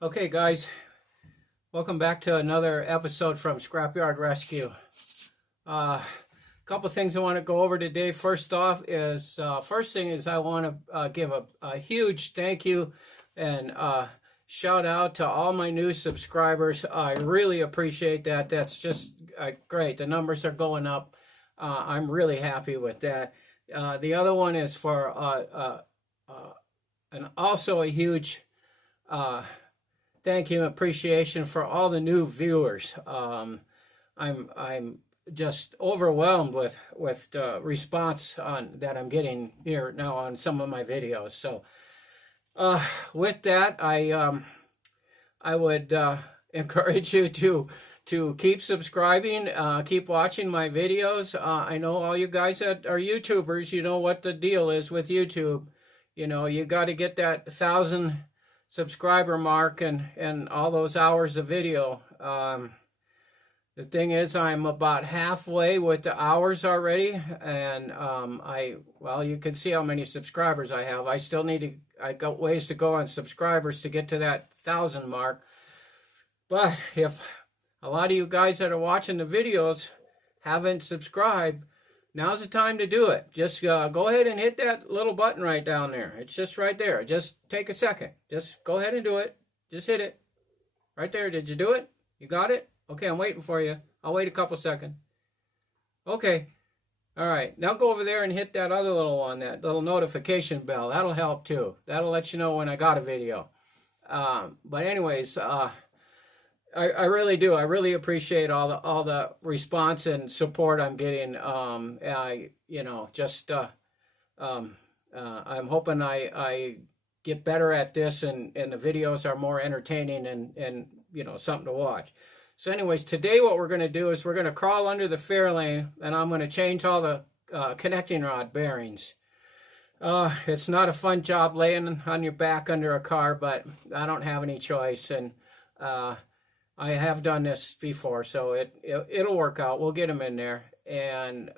Okay, guys, welcome back to another episode from Scrapyard Rescue. A couple things I want to go over today. First off is, first thing is I want to give a huge thank you and shout out to all my new subscribers. I really appreciate that. That's just great. The numbers are going up. I'm really happy with that. The other one is for and also a huge thank you and appreciation for all the new viewers. I'm just overwhelmed with the response that I'm getting here now on some of my videos. So with that, I would encourage you to keep subscribing, keep watching my videos. I know all you guys that are YouTubers, you know what the deal is with YouTube. You know, you got to get that 1,000 subscriber mark and all those hours of video. The thing is, I'm about halfway with the hours already, and well, you can see how many subscribers I have. I got ways to go on subscribers to get to that 1,000 mark. But if a lot of you guys that are watching the videos haven't subscribed, now's the time to do it. Just go ahead and hit that little button right down there. It's just right there. Just take a second. Just go ahead and do it. Just hit it. Right there. Did you do it? You got it? Okay, I'm waiting for you. I'll wait a couple seconds. Okay. All right. Now go over there and hit that other little one, that little notification bell. That'll help too. That'll let you know when I got a video. But anyways, I really do. I really appreciate all the response and support I'm getting. You know, just I'm hoping I get better at this and the videos are more entertaining and you know, something to watch. So anyways, today what we're going to do is we're going to crawl under the Fairlane and I'm going to change all the connecting rod bearings. It's not a fun job laying on your back under a car, but I don't have any choice, and I have done this before, so it'll work out. We'll get them in there, and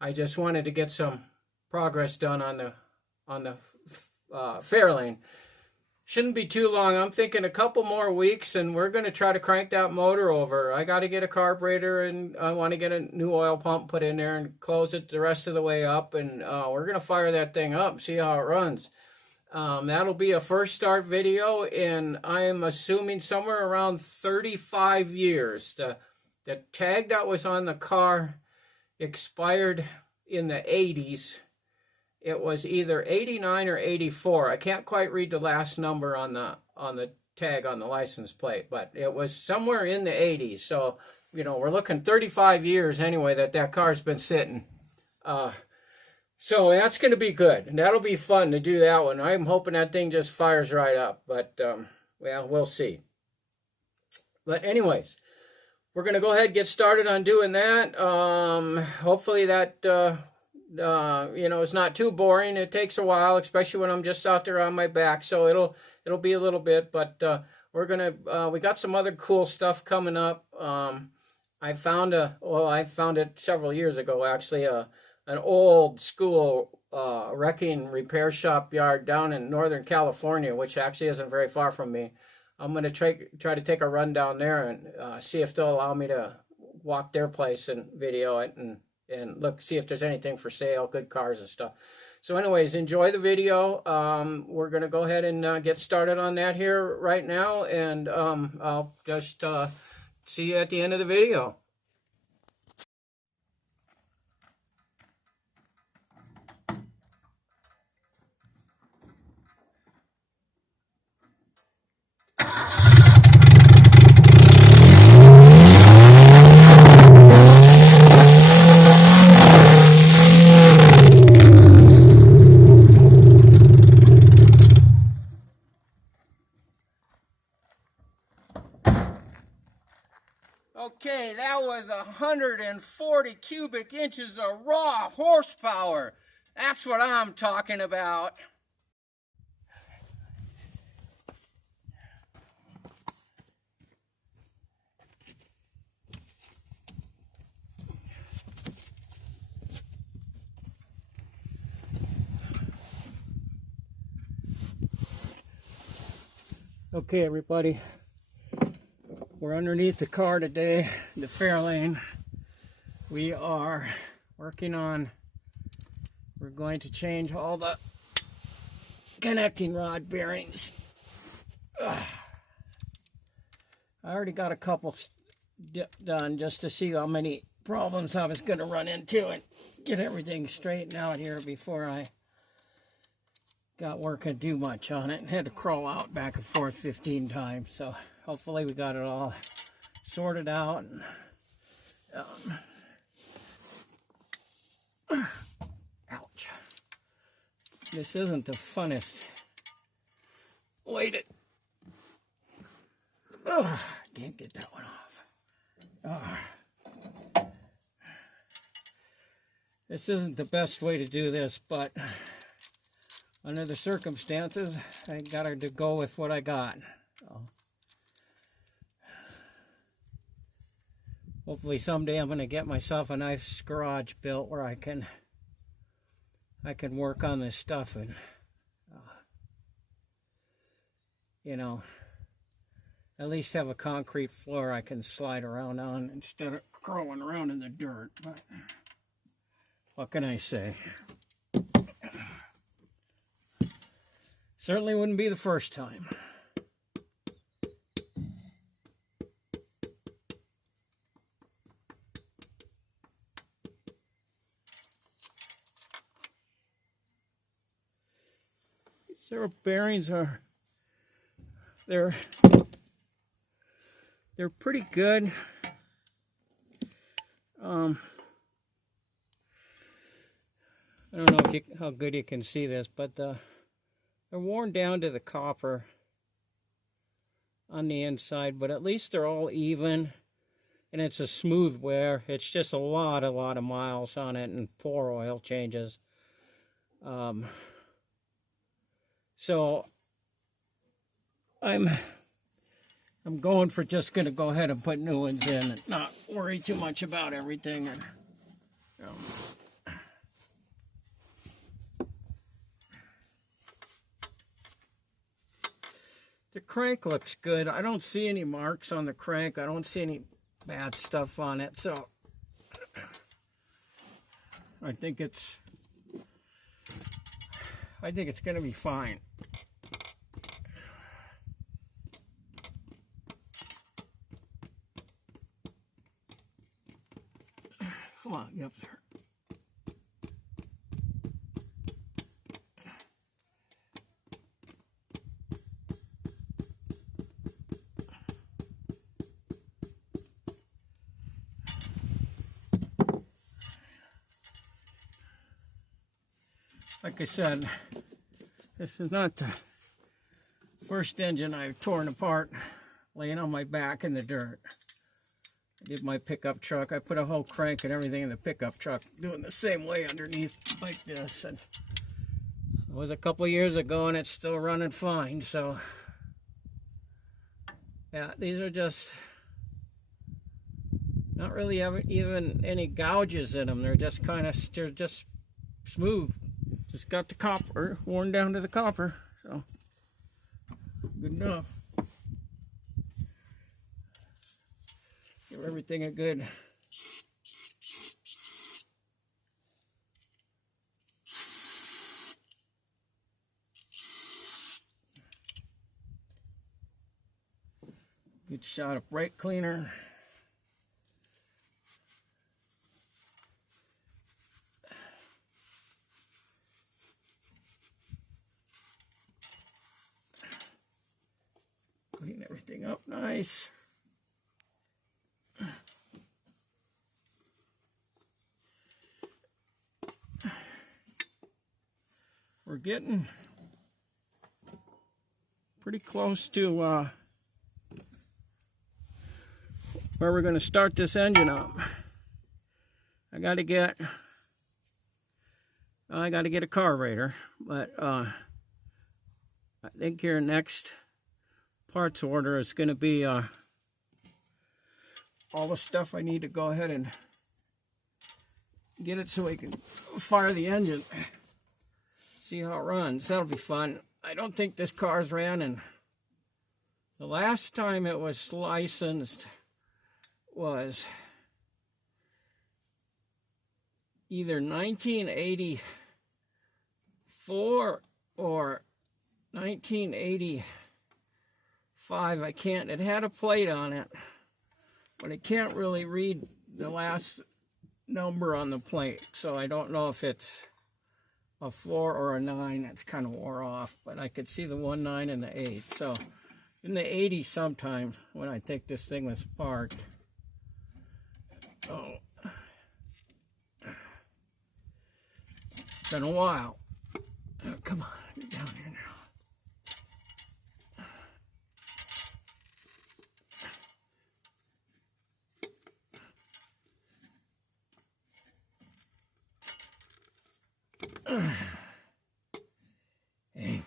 I just wanted to get some progress done on the Fairlane. Shouldn't be too long. I'm thinking a couple more weeks, and we're going to try to crank that motor over. I got to get a carburetor, and I want to get a new oil pump put in there and close it the rest of the way up, and we're going to fire that thing up and see how it runs. That'll be a first start video, and I am assuming somewhere around 35 years. The tag that was on the car expired in the 80s. It was either 89 or 84. I can't quite read the last number on the tag on the license plate, but it was somewhere in the 80s. So, you know, we're looking 35 years anyway that car's been sitting. So that's going to be good, and that'll be fun to do that one. I'm hoping that thing just fires right up, but well, we'll see. But anyways, we're going to go ahead and get started on doing that. Hopefully that you know, it's not too boring. It takes a while, especially when I'm just out there on my back, so it'll be a little bit, but we got some other cool stuff coming up. I found it several years ago, actually, an old school wrecking repair shop yard down in Northern California, which actually isn't very far from me. I'm going to try to take a run down there and see if they'll allow me to walk their place and video it and look, see if there's anything for sale, good cars and stuff. So anyways, enjoy the video. We're going to go ahead and get started on that here right now, and I'll just see you at the end of the video. Okay, that was 140 cubic inches of raw horsepower. That's what I'm talking about. Okay, everybody, we're underneath the car today, the Fairlane. We are working on, we're going to change all the connecting rod bearings. I already got a couple done just to see how many problems I was going to run into and get everything straightened out here before I got working too much on it and had to crawl out back and forth 15 times. So hopefully we got it all sorted out. And, ouch. This isn't the funnest way to... Can't get that one off. This isn't the best way to do this, but under the circumstances, I gotta go with what I got. So, hopefully someday I'm gonna get myself a nice garage built where I can work on this stuff and you know, at least have a concrete floor I can slide around on instead of crawling around in the dirt. But what can I say? Certainly wouldn't be the first time. These bearings are, they're pretty good. I don't know if how good you can see this, but they're worn down to the copper on the inside, but at least they're all even, and it's a smooth wear. It's just a lot of miles on it and poor oil changes. So I'm going for just going to go ahead and put new ones in and not worry too much about everything. And the crank looks good. I don't see any marks on the crank. I don't see any bad stuff on it. So I think it's going to be fine. Come on, get up there. Like I said, this is not the first engine I've torn apart laying on my back in the dirt. I did my pickup truck. I put a whole crank and everything in the pickup truck, doing the same way underneath like this. And it was a couple years ago and it's still running fine. So yeah, these are just not really even any gouges in them. They're just they're just smooth. Just got the copper worn down to the copper. So good enough. Give everything a good shot of brake cleaner. Clean everything up nice. We're getting pretty close to where we're going to start this engine up. I got to get a carburetor, but I think your next parts order is going to be all the stuff I need to go ahead and get it so we can fire the engine, see how it runs. That'll be fun. I don't think this car's ran in The last time it was licensed was either 1984 or 1985. I can't, it had a plate on it, but I can't really read the last number on the plate, so I don't know if it's a 4 or a 9. It's kind of wore off, but I could see the 1, 9, and the 8. So in the 80s sometime, when I think this thing was sparked. Oh, it's been a while. Oh, come on, get down here now. Hey.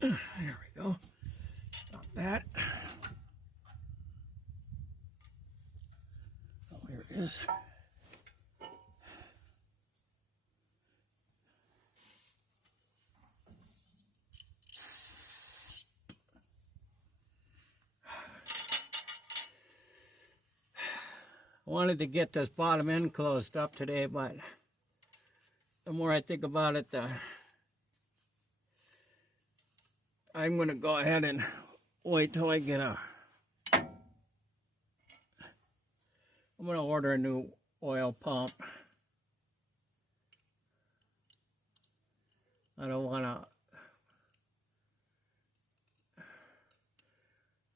There we go. Not bad. Oh, here it is. I wanted to get this bottom end closed up today, but the more I think about it, I'm going to go ahead and wait till I get I'm going to order a new oil pump. I don't want to.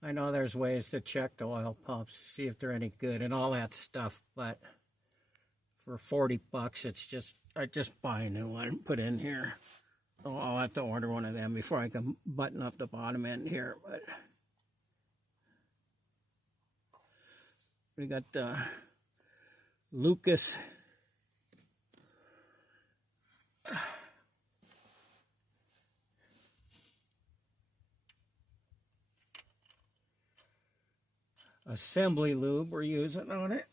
I know there's ways to check the oil pumps, see if they're any good and all that stuff, but for 40 bucks, it's just, I just buy a new one and put in here. Oh, I'll have to order one of them before I can button up the bottom end here, but we got Lucas assembly lube we're using on it.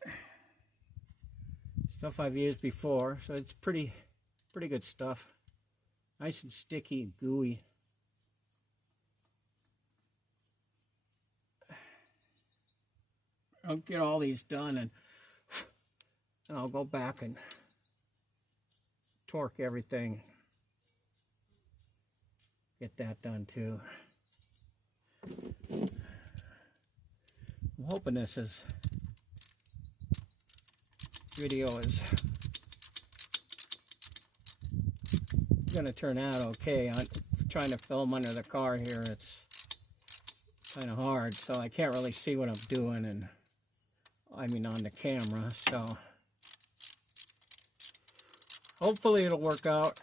Stuff I've used before, so it's pretty good stuff. Nice and sticky and gooey. I'll get all these done and I'll go back and torque everything. Get that done too. I'm hoping this video is going to turn out okay. I'm trying to film under the car here. It's kind of hard, so I can't really see what I'm doing, and I mean on the camera, so hopefully it'll work out.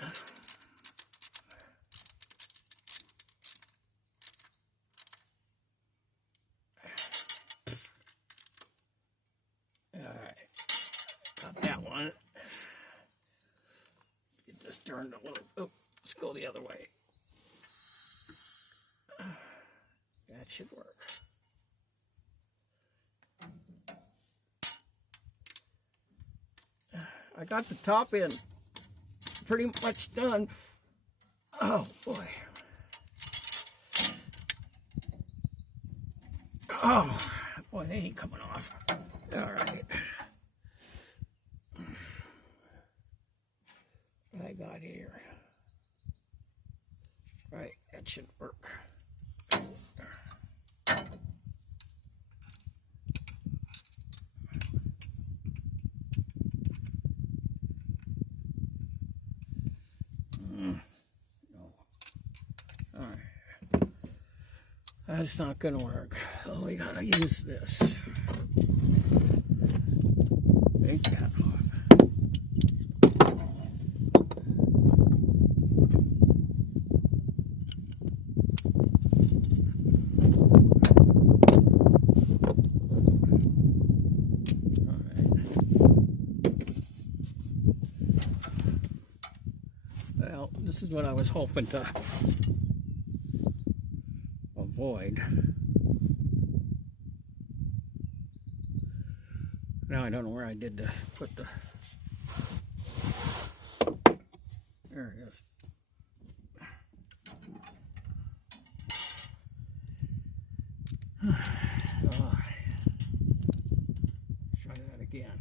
Turned a little. Oh, let's go the other way. That should work. I got the top end pretty much done. Oh boy. Oh boy, they ain't coming off. All right. I got here. Right, that should work. No. All right. That's not going to work. Oh, we got to use this. Take that off. This is what I was hoping to avoid. Now I don't know where I did put the. There it is. Try that again.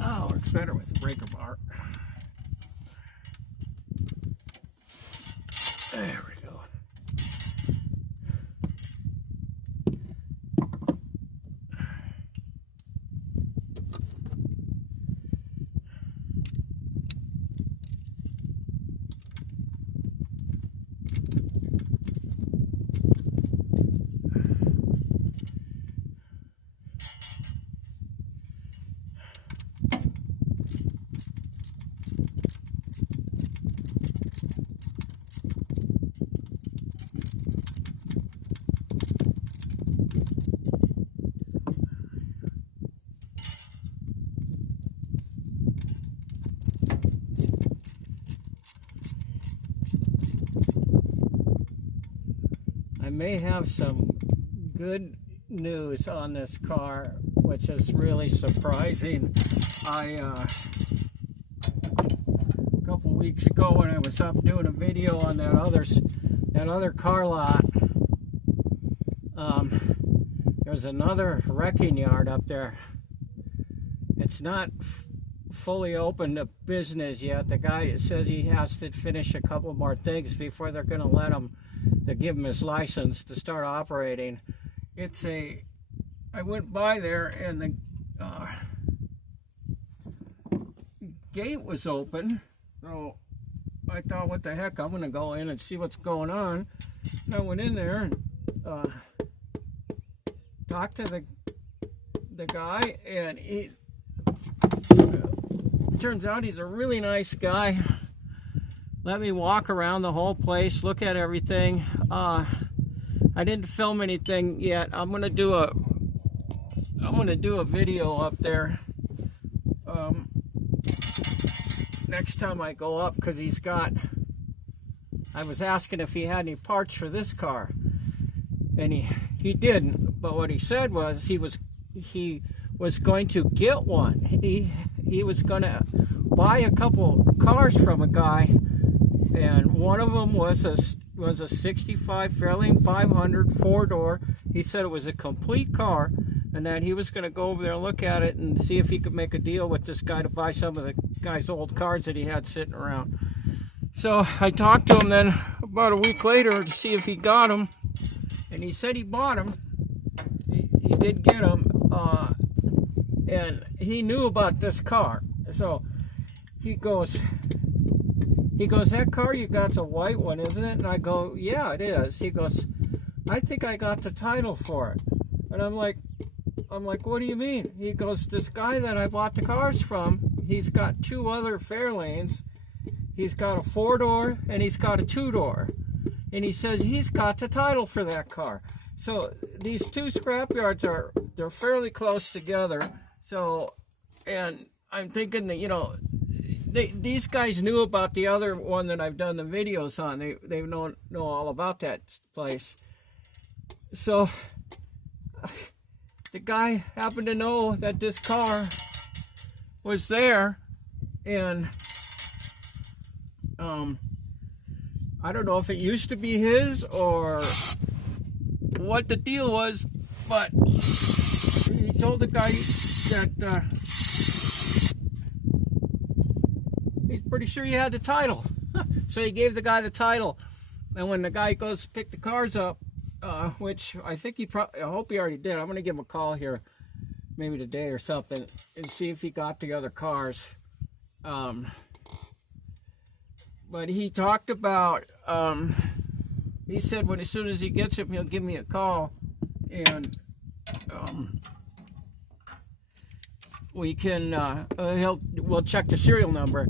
Oh, works better with the breaker bar. There we go. I may have some good news on this car, which is really surprising. A couple weeks ago when I was up doing a video on that other car lot, there's another wrecking yard up there. It's not fully open to business yet. The guy says he has to finish a couple more things before they're going to let him, to give him his license to start operating. I went by there and the gate was open, so I thought, what the heck, I'm going to go in and see what's going on. And I went in there and talked to the guy, and he turns out he's a really nice guy. Let me walk around the whole place, look at everything. I didn't film anything yet. I'm gonna do a video up there next time I go up, because I was asking if he had any parts for this car, and he didn't. But what he said was he was going to get one. He was gonna buy a couple cars from a guy, and one of them was a 65 Fairlane 500 4-door. He said it was a complete car, and that he was going to go over there and look at it and see if he could make a deal with this guy to buy some of the guy's old cars that he had sitting around. So I talked to him then about a week later to see if he got them, and he said he bought them. He did get them, and he knew about this car. So he goes, that car you got's a white one, isn't it? And I go, yeah, it is. He goes, I think I got the title for it. And I'm like, what do you mean? He goes, this guy that I bought the cars from, he's got two other Fairlanes. He's got a 4-door and he's got a 2-door. And he says he's got the title for that car. So these two scrapyards they're fairly close together. So, and I'm thinking that, these guys knew about the other one that I've done the videos on. They know all about that place. So the guy happened to know that this car was there, and I don't know if it used to be his or what the deal was, but he told the guy that he's pretty sure he had the title. So he gave the guy the title, and when the guy goes to pick the cars up, which I think I hope he already did. I'm going to give him a call here maybe today or something and see if he got the other cars. But he talked about, he said as soon as he gets him, he'll give me a call, and we can, we'll check the serial number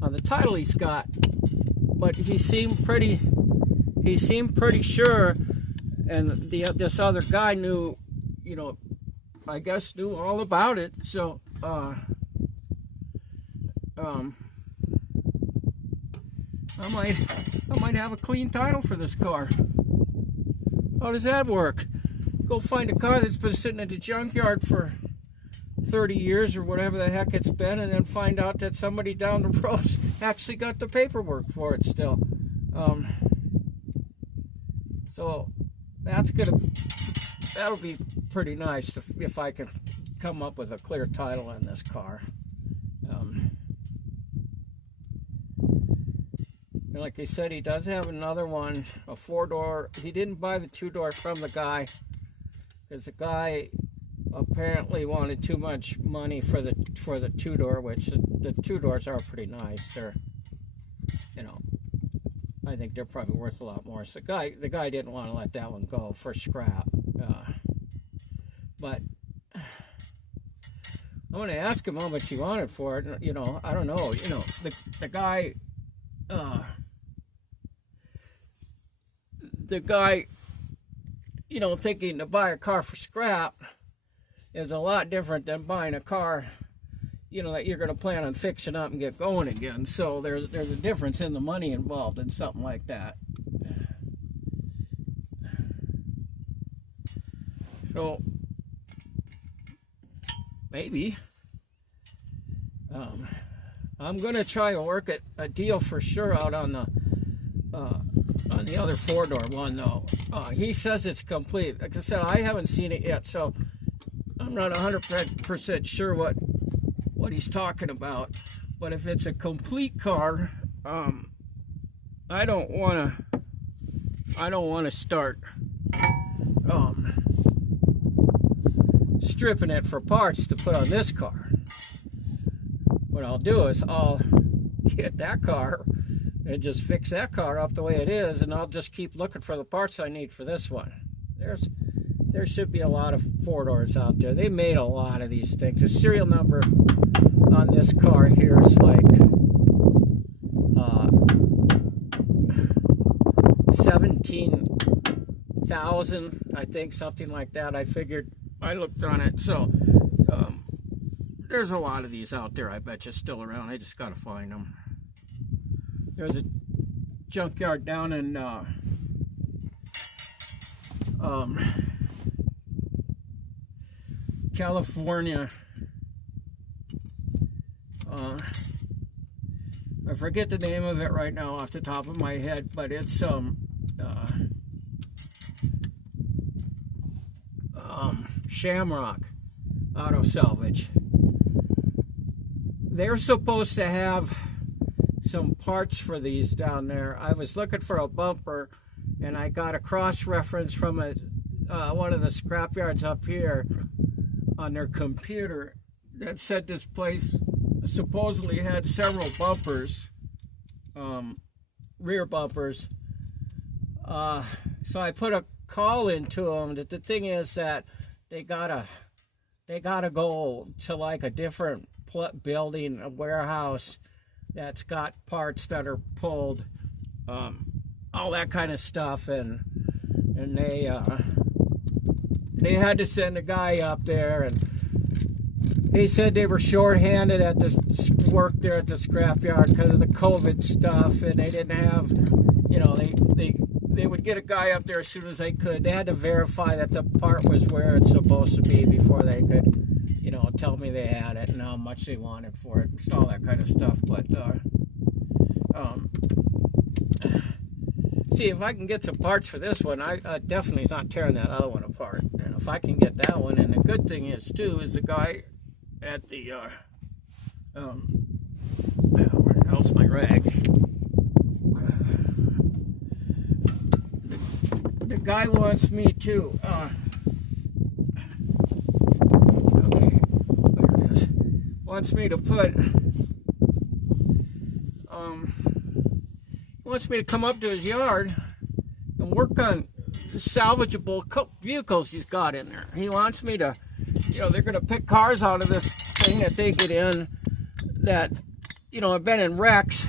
on the title he's got. But he seemed pretty sure, and this other guy knew, I guess knew all about it. So I might I might have a clean title for this car. How does that work? Go find a car that's been sitting at the junkyard for 30 years or whatever the heck it's been, and then find out that somebody down the road actually got the paperwork for it still. So that'll be pretty nice if I can come up with a clear title on this car. Like I said, he does have another one, a 4-door. He didn't buy the 2-door from the guy because the guy apparently wanted too much money for the 2-door, which the 2-doors are pretty nice. They're, you know, I think they're probably worth a lot more. So the guy didn't want to let that one go for scrap. But I'm going to ask him how much he wanted for it. You know, I don't know. You know, the guy. The guy, you know, thinking to buy a car for scrap is a lot different than buying a car, you know, that you're going to plan on fixing up and get going again. So there's a difference in the money involved in something like that. So maybe I'm going to try to work a deal for sure out on the other 4-door one, though. He says it's complete. Like I said, I haven't seen it yet, so I'm not 100% sure what he's talking about. But if it's a complete car, I don't want to start stripping it for parts to put on this car. What I'll do is I'll get that car and just fix that car up the way it is, and I'll just keep looking for the parts I need for this one. There should be a lot of 4-doors out there. They made a lot of these things. The serial number on this car here is like 17,000, I think, something like that. I looked on it. So there's a lot of these out there, I bet you, still around. I just got to find them. There's a junkyard down in California. I forget the name of it right now off the top of my head, but it's Shamrock Auto Salvage. They're supposed to have some parts for these down there. I was looking for a bumper, and I got a cross-reference from one of the scrapyards up here on their computer that said this place supposedly had several bumpers, rear bumpers. So I put a call into them. The thing is that they gotta go to like a different building, a warehouse that's got parts that are pulled, all that kind of stuff, and they had to send a guy up there, and they said they were short-handed at the work there at the scrapyard because of the COVID stuff, and they didn't have, you know, they would get a guy up there as soon as they could. They had to verify that the part was where it's supposed to be before they could, you know, tell me they had it and how much they wanted for it, and all that kind of stuff. But see, if I can get some parts for this one, I definitely not tearing that other one apart. And if I can get that one, and the good thing is too, is the guy at the where the hell's my rag? The guy wants me to wants me to put wants me to come up to his yard and work on salvageable vehicles he's got in there. He wants me to, you know, they're going to pick cars out of this thing that they get in that, you know, have been in wrecks,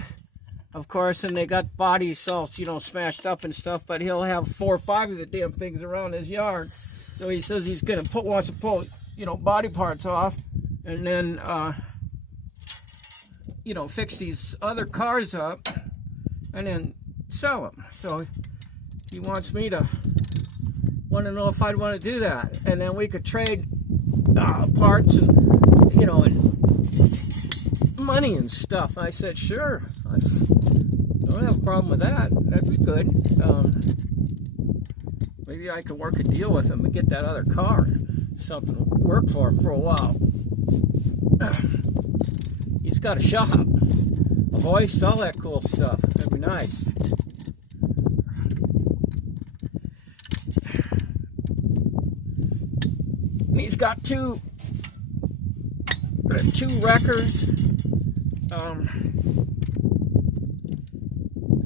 of course, and they got bodies all, you know, smashed up and stuff, but he'll have 4 or 5 of the damn things around his yard. So he says he's going to wants to pull, you know, body parts off, and then, you know, fix these other cars up, and then sell them. So he wants me to want to know if I'd want to do that, and then we could trade parts and and money and stuff. I said sure. I don't have a problem with that. That'd be good. Maybe I could work a deal with him and get that other car. Something to work for him for a while. He's got a shop, a hoist, all that cool stuff. That'd be nice. And he's got two wreckers.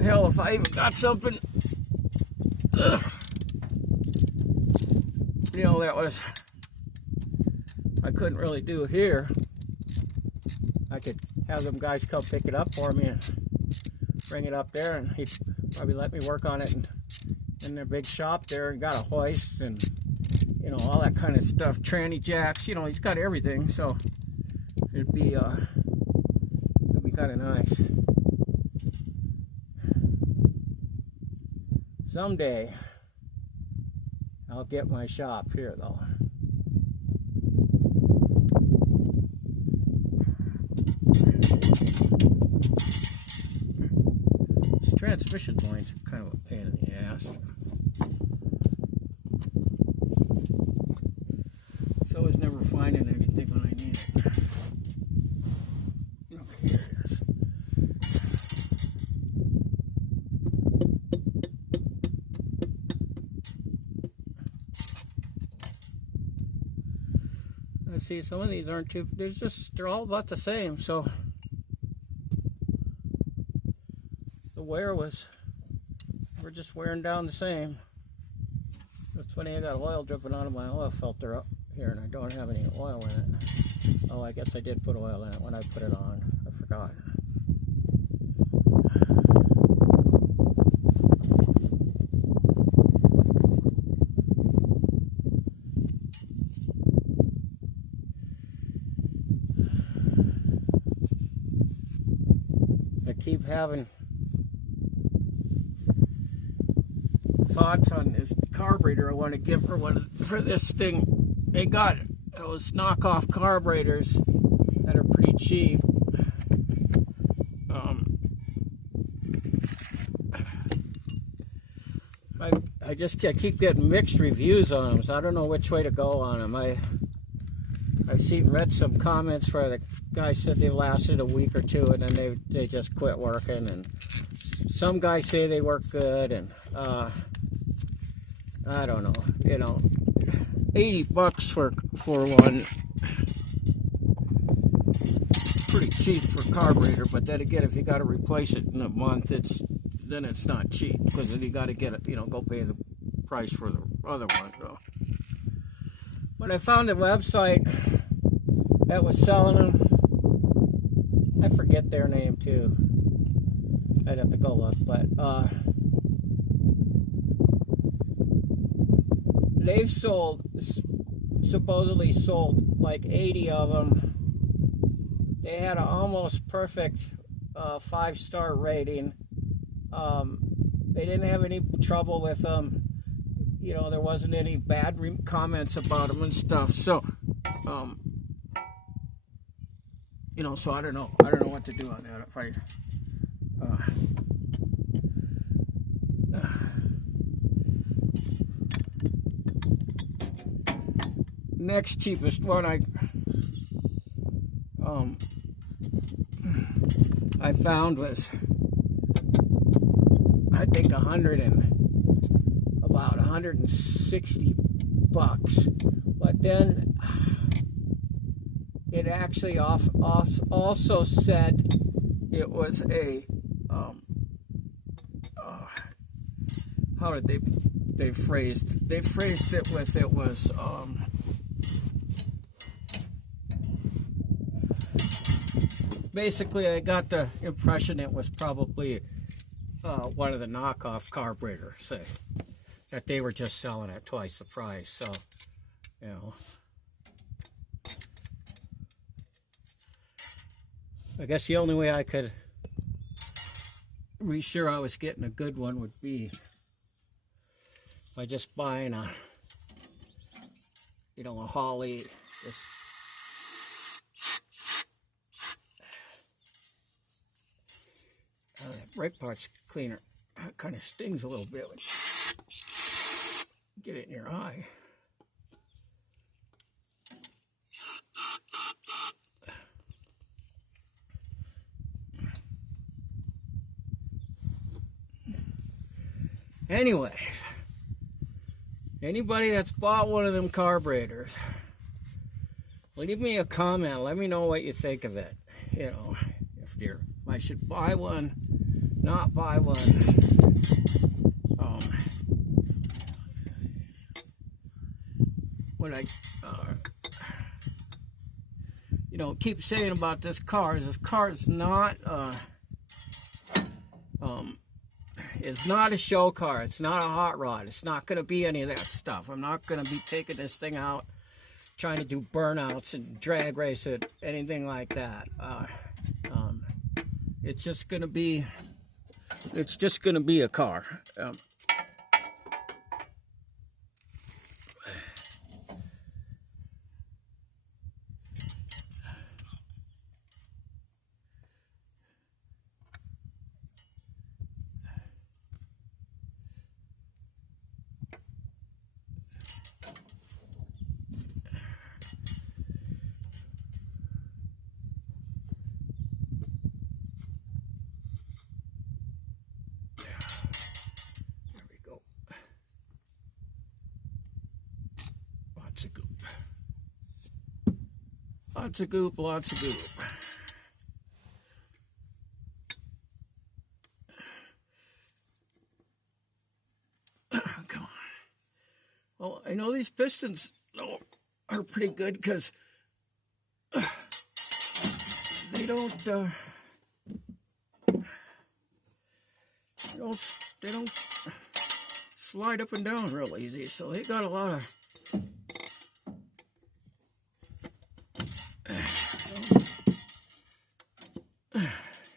Hell, if I even got something, that was, I couldn't really do here. I could have them guys come pick it up for me and bring it up there, and he'd probably let me work on it in their big shop there, and got a hoist and all that kind of stuff, tranny jacks. He's got everything, so it'd be kind of nice. Someday I'll get my shop here, though. This transmission points are kind of a pain in the ass. So is never finding anything when I need it. Okay, here it is. Let's see, some of these aren't too, they're all about the same, so the wear we're just wearing down the same. It's funny, I got oil dripping out of my oil filter up here, and I don't have any oil in it. Oh, I guess I did put oil in it when I put it on. I forgot. I keep having thoughts on this carburetor I want to give her one for this thing. They got those knockoff carburetors that are pretty cheap. I keep getting mixed reviews on them, so I don't know which way to go on them. I've read some comments where the guy said they lasted a week or two and then they just quit working, and some guys say they work good, and I don't know, $80 for one, pretty cheap for a carburetor. But then again, if you got to replace it in a month, then it's not cheap, because then you got to get it, go pay the price for the other one. So. But I found a website that was selling them. I forget their name too. I'd have to go look, but they've supposedly sold like 80 of them. They had an almost perfect 5-star rating. They didn't have any trouble with them. There wasn't any bad comments about them and stuff. So, so I don't know what to do on that. If I, next cheapest one I found was, I think, about $160. But then it actually also said it was a how did they phrased it with, it was basically, I got the impression it was probably one of the knockoff carburetors, that they were just selling at twice the price. So, I guess the only way I could be sure I was getting a good one would be by just buying a, you know, a Holly. This that brake parts cleaner kind of stings a little bit when you get it in your eye. Anyway, anybody that's bought one of them carburetors, leave me a comment. Let me know what you think of it. You know, if I should buy one, not buy one. What I, you know, keep saying about this car is not, it's not a show car. It's not a hot rod. It's not going to be any of that stuff. I'm not going to be taking this thing out, trying to do burnouts and drag race it, anything like that. It's just going to be a car. Lots of goop, lots of goop. Come on. Well, I know these pistons are pretty good because they don't slide up and down real easy. So they got a lot of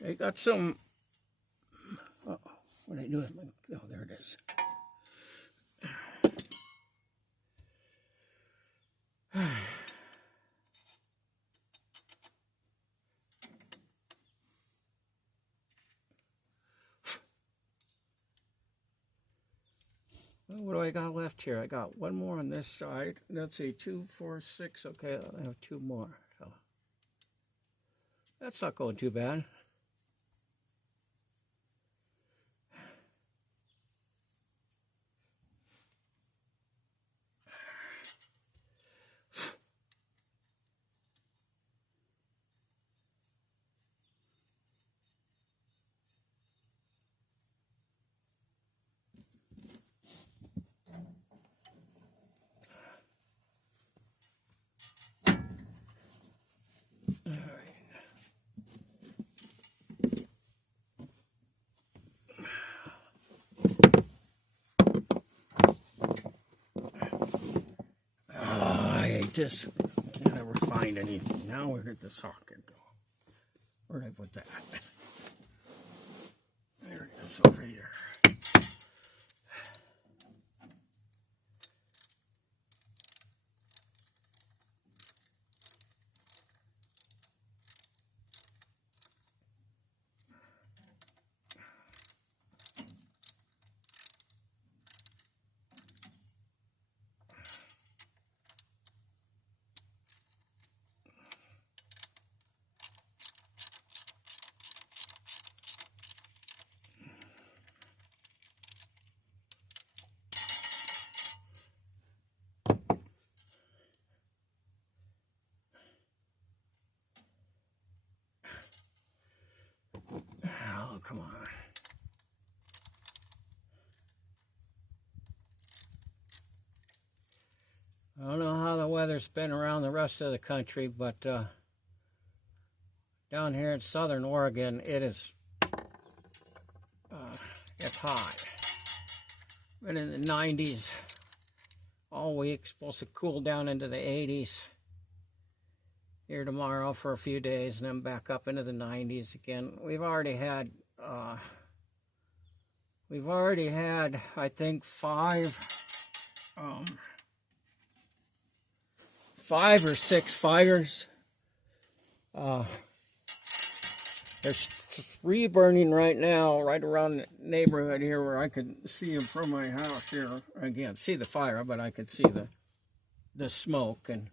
they got some. Oh, what did I do with my? Oh, there it is. Well, what do I got left here? I got one more on this side. Let's see, 2, 4, 6. Okay, I have 2 more. So that's not going too bad. This can't ever find anything. Now where did the socket go? Where did I put that? There it is, over here. Oh, come on. I don't know how the weather's been around the rest of the country, but down here in southern Oregon, it's hot. Been in the 90s all week, supposed to cool down into the 80s. Here tomorrow for a few days, and then back up into the 90s again. We've already had we've already had, I think, five or six fires. There's 3 burning right now, right around the neighborhood here, where I could see them from my house here. I can't see the fire, but I could see the smoke and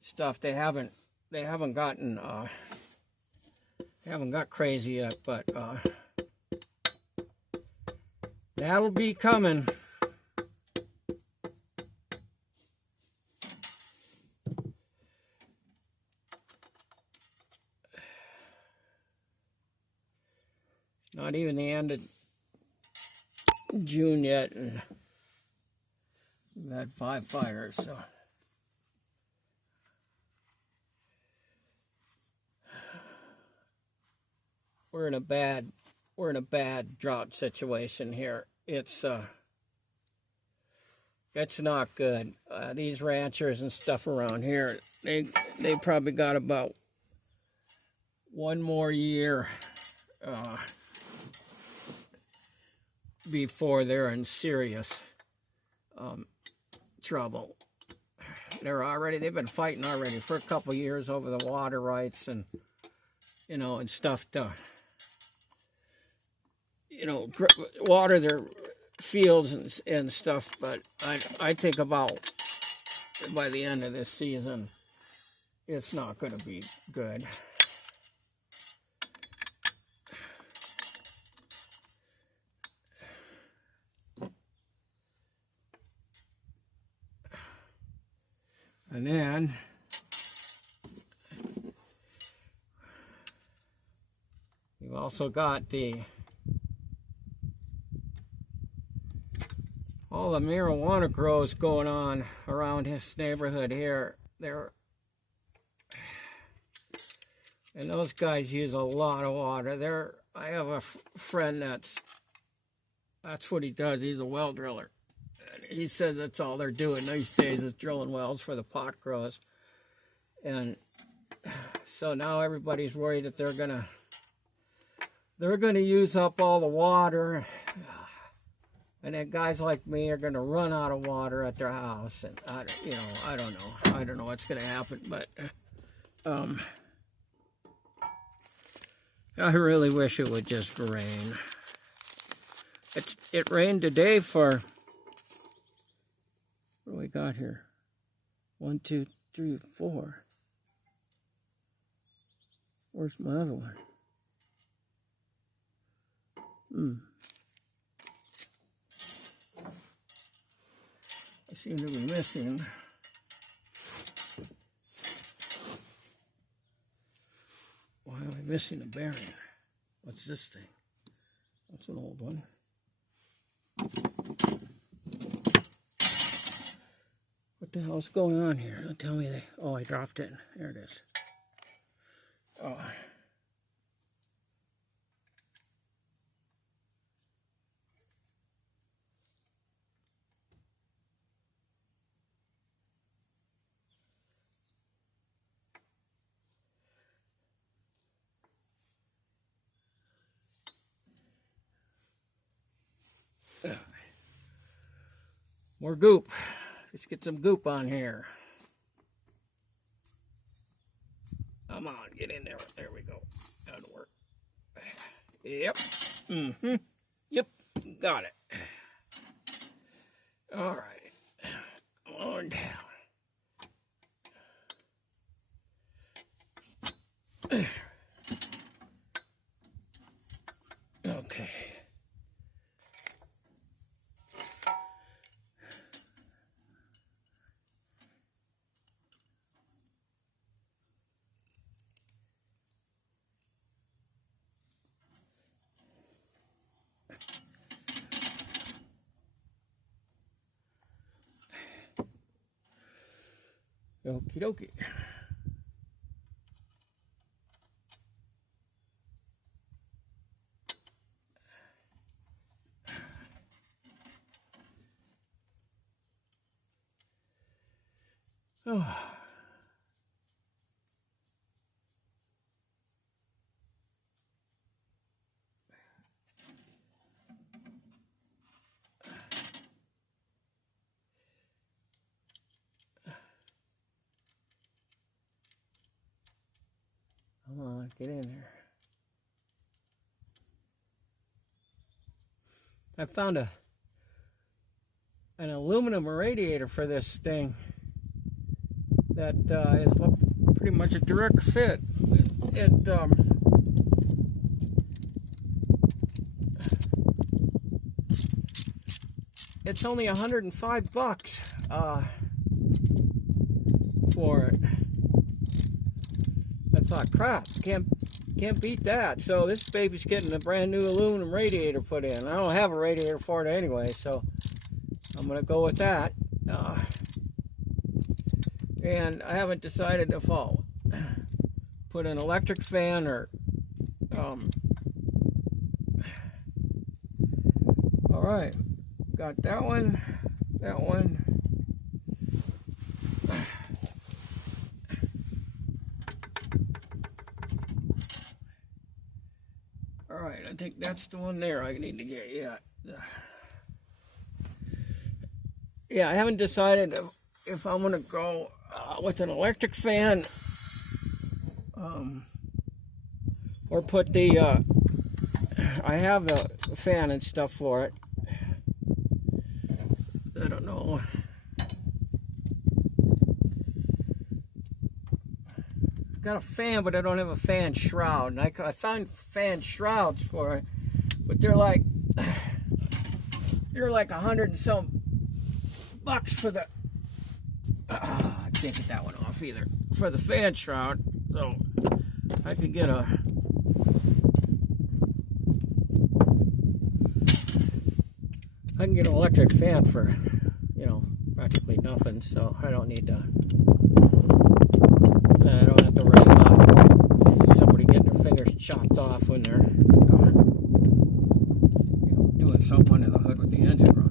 stuff. They haven't gotten they haven't got crazy yet, but that'll be coming. Not even the end of June yet, and we've had 5 fires, so we're in a bad drought situation here. It's not good. These ranchers and stuff around here, they probably got about 1 more year before they're in serious trouble. They've been fighting already for a couple years over the water rights and and stuff to water their fields and stuff. But I think about by the end of this season, it's not going to be good. And then we've also got all the marijuana grows going on around this neighborhood here. And those guys use a lot of water. I have a friend that's what he does. He's a well driller. He says that's all they're doing these days is drilling wells for the pot grows. And so now everybody's worried that they're gonna use up all the water, and then guys like me are gonna run out of water at their house. And I don't know what's gonna happen, but I really wish it would just rain. It rained today for, what do we got here? 1, 2, 3, 4. Where's my other one? I seem to be missing. Why am I missing a bearing? What's this thing? That's an old one. What the hell's going on here? Don't tell me I dropped it. There it is. Oh. More goop. Let's get some goop on here. Come on, get in there. There we go. That'll work. Yep. Yep. Got it. All right. On down. Okay. Okie dokie. Oh. Get in there. I found an aluminum radiator for this thing that is pretty much a direct fit. It's only $105 for it. I thought, crap, can't beat that. So this baby's getting a brand new aluminum radiator put in. I don't have a radiator for it anyway, so I'm gonna go with that. And I haven't decided if I'll put an electric fan or all right, got that one. All right, I think that's the one there I need to get. Yeah, I haven't decided if I'm gonna go with an electric fan or put the I have the fan and stuff for it. I don't know. I've got a fan, but I don't have a fan shroud. And I found fan shrouds for it, but they're like $100 and some bucks for the. I can't get that one off either. For the fan shroud, so I could get a. I can get an electric fan for, practically nothing, so I don't need to. I don't have to worry about somebody getting their fingers chopped off when they're, doing something under the hood with the engine running.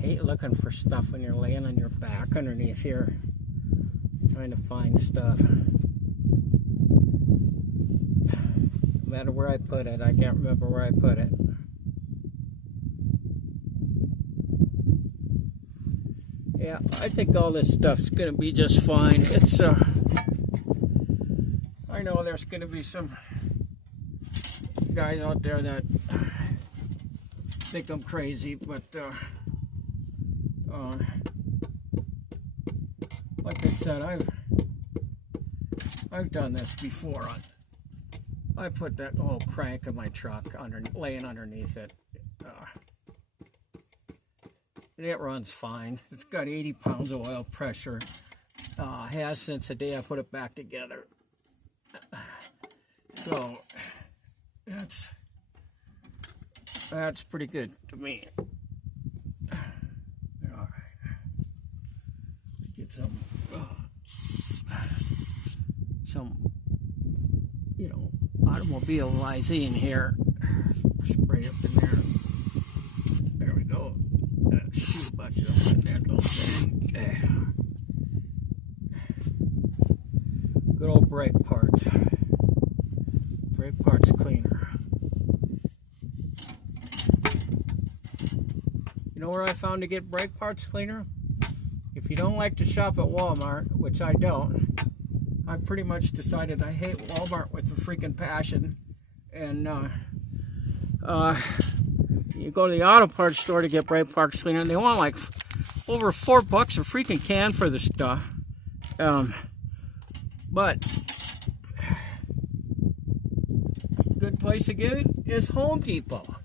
Hate looking for stuff when you're laying on your back underneath here, trying to find stuff. No matter where I put it, I can't remember where I put it. Yeah, I think all this stuff's gonna be just fine. It's I know there's gonna be some guys out there that think I'm crazy, but like I said, I've done this before. I put that whole crank in my truck laying underneath it. It runs fine. It's got 80 pounds of oil pressure. Has since the day I put it back together. So that's pretty good to me. All right, let's get some automobile lysine here. Spray up in there. There we go. Shoot a bunch of in that little thing. Good old brake parts. Brake parts cleaner. You know where I found to get brake parts cleaner? If you don't like to shop at Walmart, which I don't, I pretty much decided I hate Walmart with a freaking passion. And you go to the auto parts store to get brake parts cleaner, and they want like over $4 a freaking can for the stuff. But good place to get it is Home Depot.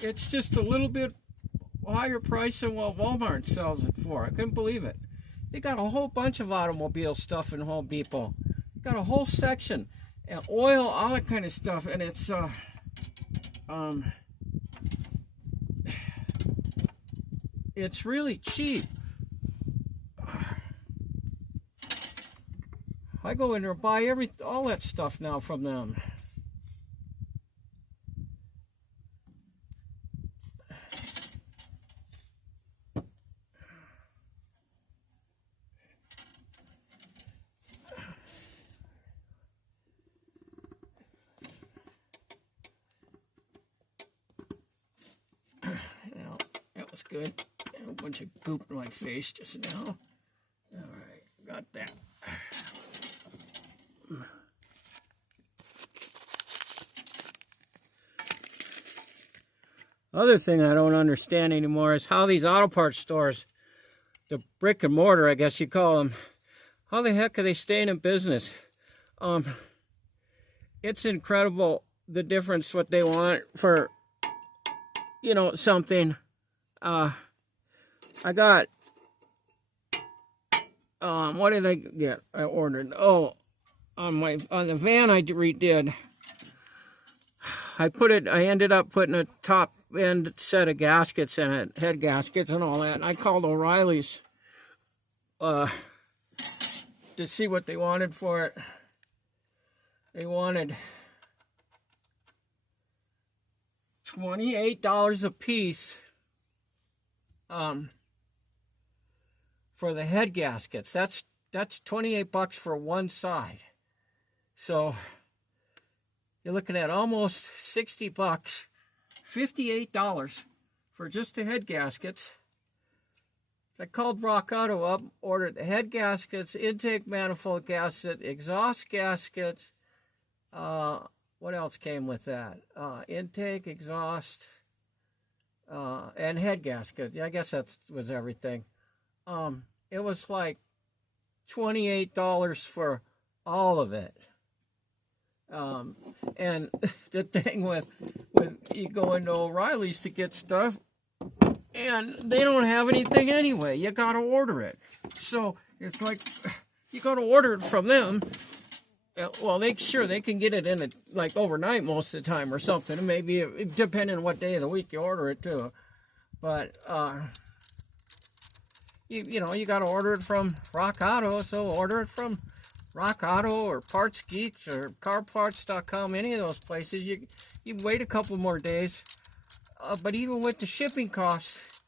It's just a little bit higher price than what Walmart sells it for. I couldn't believe it. They got a whole bunch of automobile stuff in Home Depot. They got a whole section, and oil, all that kind of stuff, and it's it's really cheap. I go in there and buy all that stuff now from them. That was good. A bunch of goop in my face just now. All right, got that. Other thing I don't understand anymore is how these auto parts stores, the brick and mortar, I guess you call them, how the heck are they staying in business? It's incredible the difference what they want for, something. I got, what did I get? I ordered, on the van I redid, I ended up putting a top end set of gaskets in it, head gaskets and all that, and I called O'Reilly's to see what they wanted for it. They wanted $28 a piece for the head gaskets. That's $28 for one side. So you're looking at almost $60, $58 for just the head gaskets. I called Rock Auto up, ordered the head gaskets, intake manifold gasket, exhaust gaskets. What else came with that? Intake, exhaust, and head gasket. I guess that was everything. It was like $28 for all of it. And the thing with you go into O'Reilly's to get stuff, and they don't have anything anyway. You got to order it. So it's like you got to order it from them. Well, they can get it in like overnight most of the time or something. Maybe depending on what day of the week you order it too. But you got to order it from Rock Auto. So order it from Rock Auto or Parts Geeks or CarParts.com. Any of those places. You wait a couple more days. But even with the shipping costs,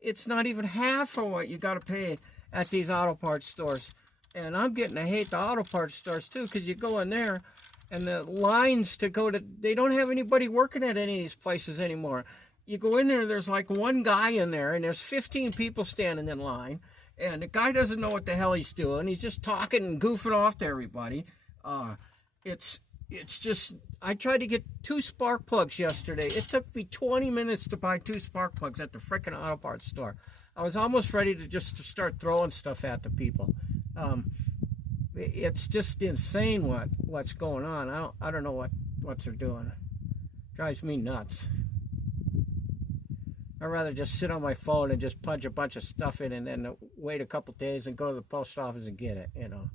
it's not even half of what you got to pay at these auto parts stores. And I'm getting to hate the auto parts stores too, because you go in there and the lines to go to, they don't have anybody working at any of these places anymore. You go in there, there's like one guy in there, and there's 15 people standing in line, and the guy doesn't know what the hell he's doing. He's just talking and goofing off to everybody. it's just, I tried to get 2 spark plugs yesterday. It took me 20 minutes to buy 2 spark plugs at the frickin' auto parts store. I was almost ready to just start throwing stuff at the people. It's just insane what's going on. I don't know what they're doing. Drives me nuts. I'd rather just sit on my phone and just punch a bunch of stuff in and then wait a couple days and go to the post office and get it, you know.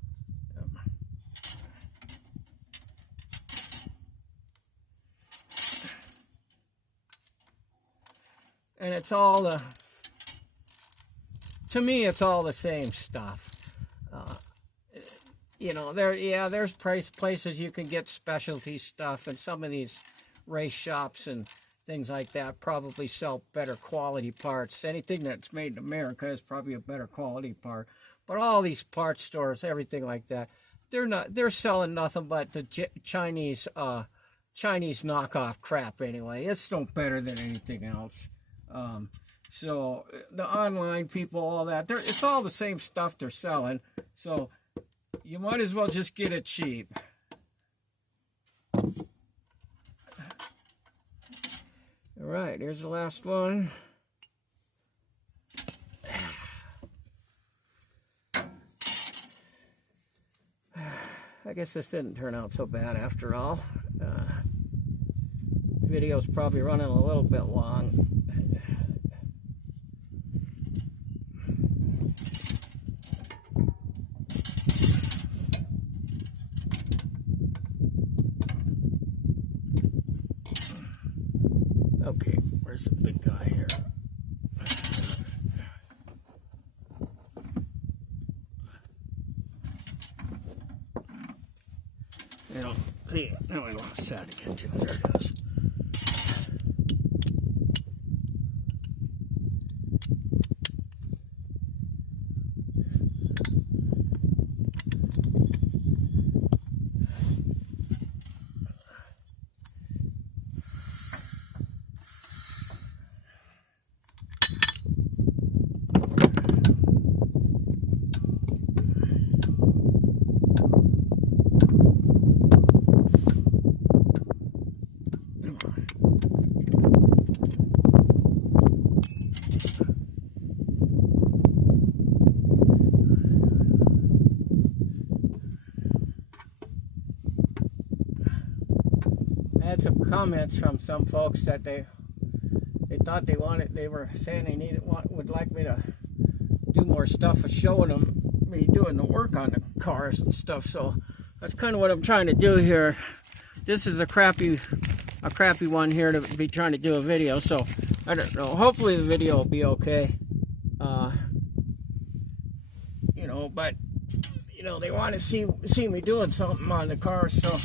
And it's all to me, it's all the same stuff. You know, there's places you can get specialty stuff, and some of these race shops and things like that probably sell better quality parts. Anything that's made in America is probably a better quality part. But all these parts stores, everything like that, they're selling nothing but the Chinese knockoff crap anyway. It's no better than anything else. So the online people, all that, it's all the same stuff they're selling. So you might as well just get it cheap. All right, here's the last one. I guess this didn't turn out so bad after all. Video's probably running a little bit long. Okay, where's the big guy here? Now I lost that again too. There it is. I had some comments from some folks that they thought they were saying they would like me to do more stuff of showing them me doing the work on the cars and stuff. So that's kind of what I'm trying to do here. This is a crappy one here to be trying to do a video. So I don't know. Hopefully the video will be okay. You know, but you know, they want to see me doing something on the car, so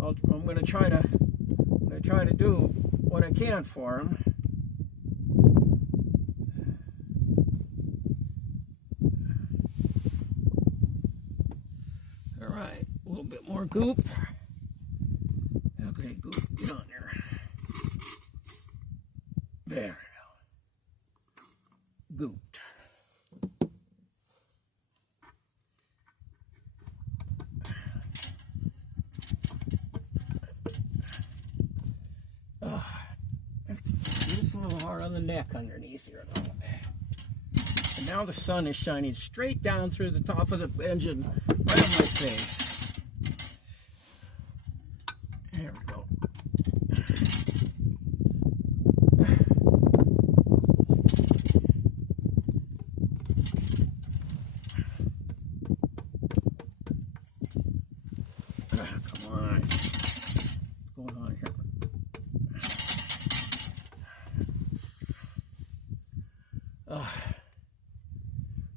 I'm gonna try to do what I can for them. All right, a little bit more goop. Okay, goop, get on there. There. Gooped. Just a little hard on the neck underneath here. And now the sun is shining straight down through the top of the engine, right on my face. There we go. Come on. What's going on here?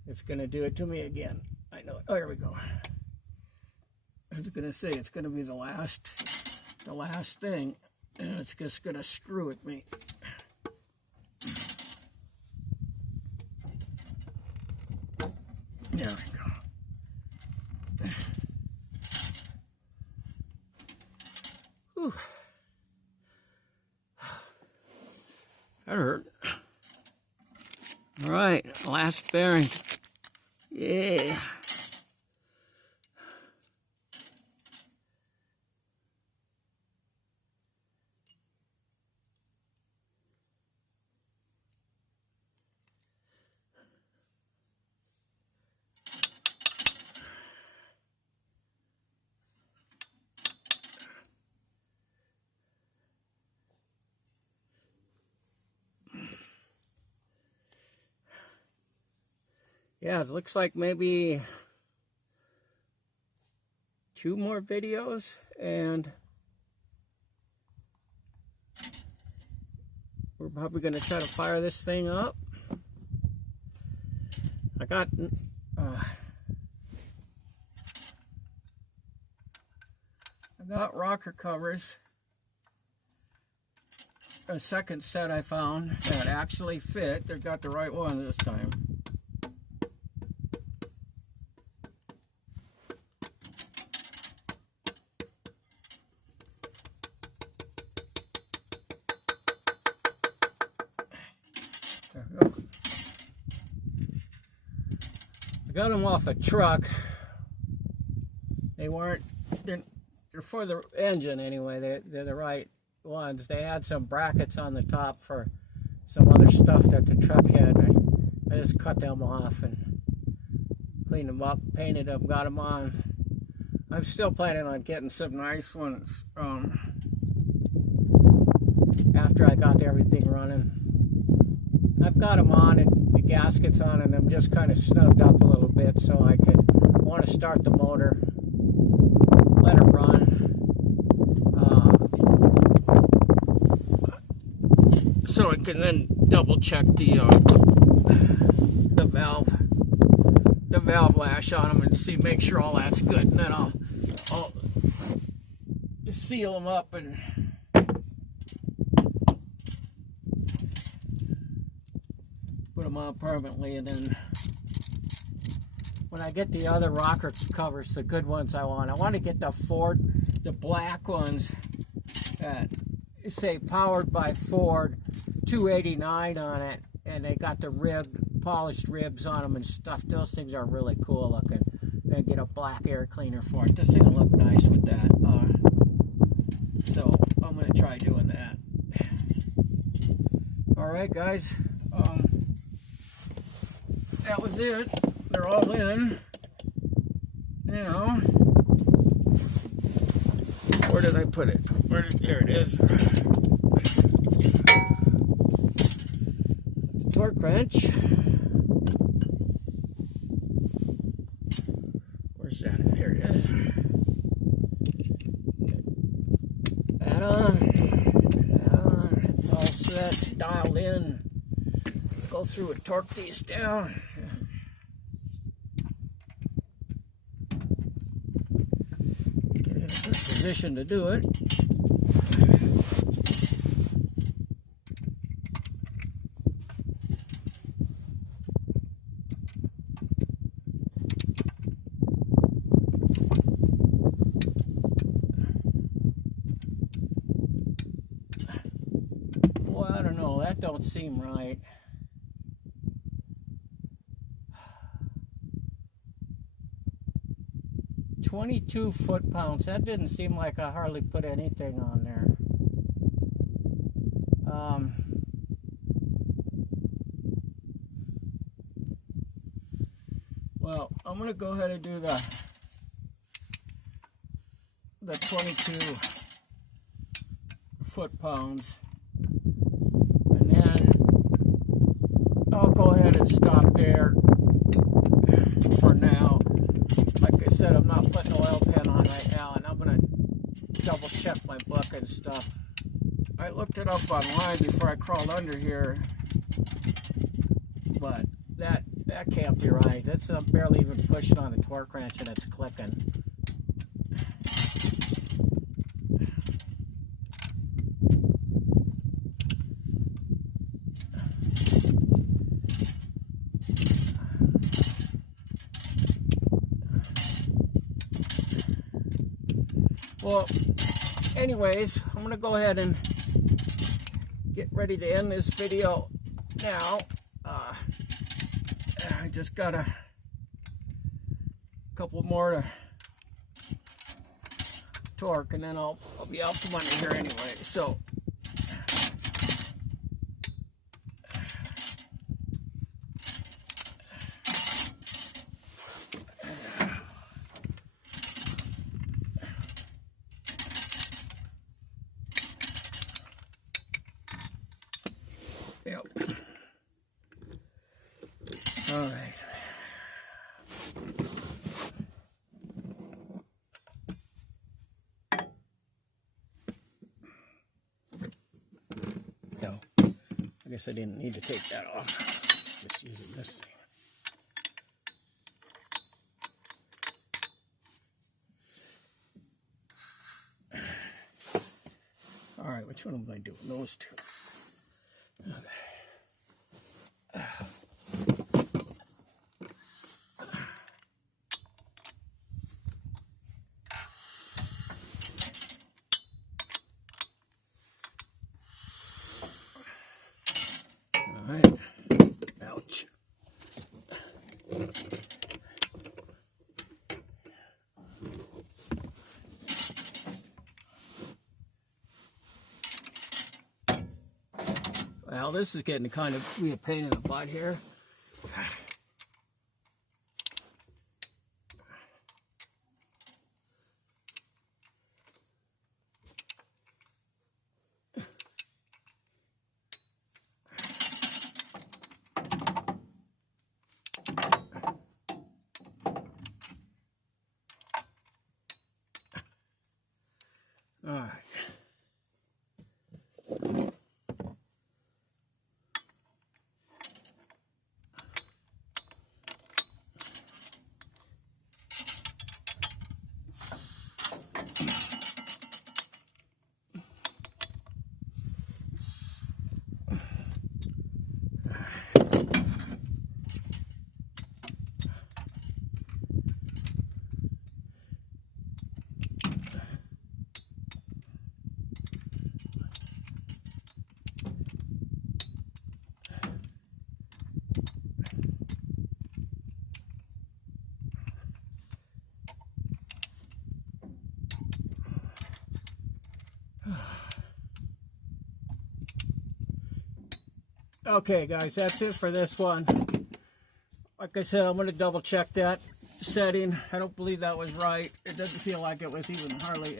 It's gonna do it to me again. I know it. Oh, here we go. I was gonna say it's gonna be the last thing, and it's just gonna screw with me. There we go. Whew. That hurt. All right, last bearing. Yeah. yeah, it looks like maybe 2 more videos, and we're probably going to try to fire this thing up. I got rocker covers. A second set I found that actually fit. They got the right one this time. There we go. I got them off a truck. They weren't, they're for the engine anyway. They're the right ones. They had some brackets on the top for some other stuff that the truck had. I just cut them off and cleaned them up, painted them, got them on. I'm still planning on getting some nice ones after I got everything running. I've got them on and the gaskets on, and I'm just kind of snugged up a little bit so I want to start the motor, let it run. So I can then double check the valve lash on them and make sure all that's good, and then I'll seal them up and put them on permanently. And then when I get the other rocker covers, the good ones I want to get the Ford, the black ones that say powered by Ford, 289 on it, and they got the polished ribs on them and stuff. Those things are really cool looking. Then get a black air cleaner for it. This thing will look nice with that. So I'm gonna try doing that. All right, guys. That was it. They're all in. Now, where did I put it? There it is. Torque wrench. Where's that? There it is. That on. It's all set, dialed in. Go through and torque these down. Get in a good position to do it. Well, I don't know. That don't seem right. $22 foot-pounds. That didn't seem like I hardly put anything on there. Well, I'm gonna go ahead and do the 22 foot-pounds, and then I'll go ahead and stop there for now. Like I said, I'm not putting an oil pan on right now, and I'm going to double check my book and stuff. I looked it up online before I crawled under here, but that can't be right. That's barely even pushing on the torque wrench and it's clicking. Well, anyways, I'm going to go ahead and get ready to end this video now. I just got a couple more to torque, and then I'll be out from under here anyway. So, yep. All right. guess I didn't need to take that off. Just using this thing. All right, which one am I doing? Those two. All right. Ouch. Well, this is getting kind of be a pain in the butt here. All right. Okay, guys, that's it for this one. Like I said, I'm going to double check that setting. I don't believe that was right. It doesn't feel like it was even hardly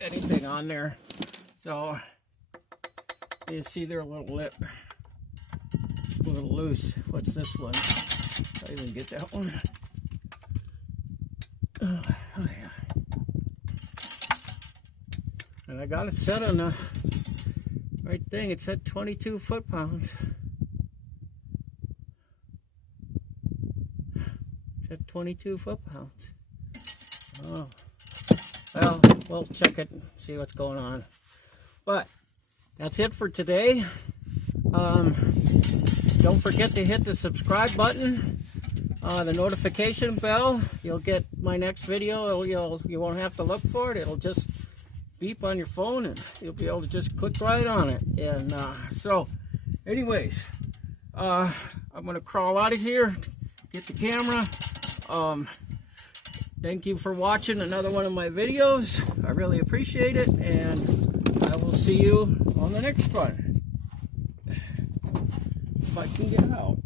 anything on there. So, you see there a little lip, a little loose. What's this one? I didn't get that one. Oh yeah. And I got it set on the right thing. It said 22 foot-pounds. It said 22 foot-pounds. Oh. Well, we'll check it and see what's going on. But that's it for today. Don't forget to hit the subscribe button, the notification bell. You'll get my next video. You won't have to look for it. It'll just beep on your phone and you'll be able to just click right on it. And so anyways, I'm gonna crawl out of here, get the camera. Thank you for watching another one of my videos. I really appreciate it, and I will see you on the next one if I can get out.